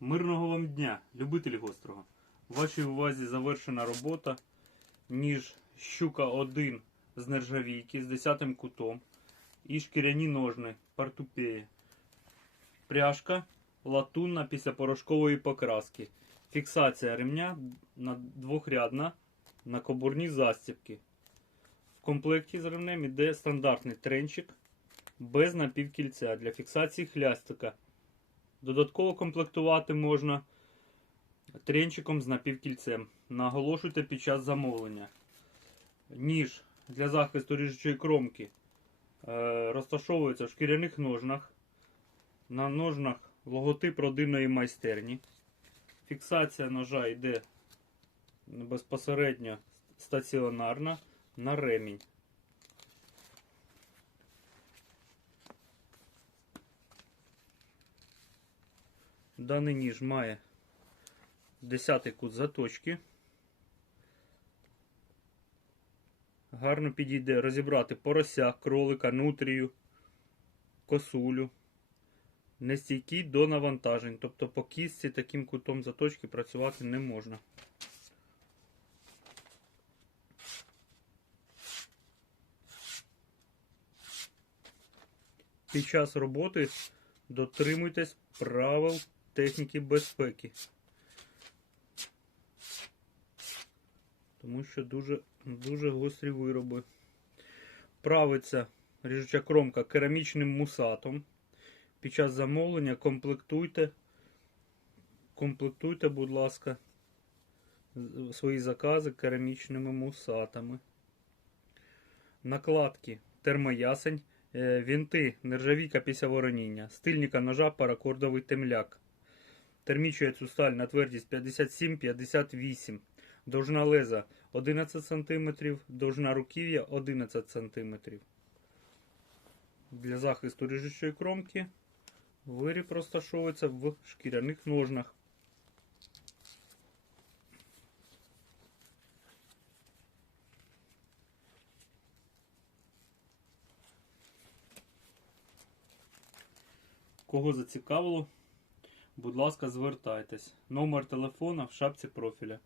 Мирного вам дня, любителі гострого. Вашій увазі завершена робота. Ніж щука 1 з нержавійки з 10 кутом і шкіряні ножни партупеї. Пряжка латунна після порошкової покраски. Фіксація ремня на двохрядна на кобурні застібки. В комплекті з ремнем іде стандартний тренчик без напівкільця для фіксації хлястика. Додатково комплектувати можна тренчиком з напівкільцем. Наголошуйте під час замовлення. Ніж для захисту ріжучої кромки е, розташовується в шкіряних ножнах. На ножнах логотип родинної майстерні. Фіксація ножа йде безпосередньо стаціонарна на ремінь. Даний ніж має 10 кут заточки. Гарно підійде розібрати порося, кролика, нутрію, косулю. Нестійкий до навантажень. Тобто по кістці таким кутом заточки працювати не можна. Під час роботи дотримуйтесь правил техніки безпеки. Тому що дуже, дуже гострі вироби. Правиться ріжуча кромка керамічним мусатом. Під час замовлення комплектуйте, комплектуйте, будь ласка, свої закази керамічними мусатами. Накладки термоясень, е, вінти нержавійка після вороніння, стильника ножа паракордовий темляк. Термічує цю сталь на твердість 57-58. Довжина леза 11 см, довжина руків'я 11 см. Для захисту ріжучої кромки виріб розташовується в шкіряних ножнах. Кого зацікавило, будь ласка, звертайтесь. Номер телефона в шапці профіля.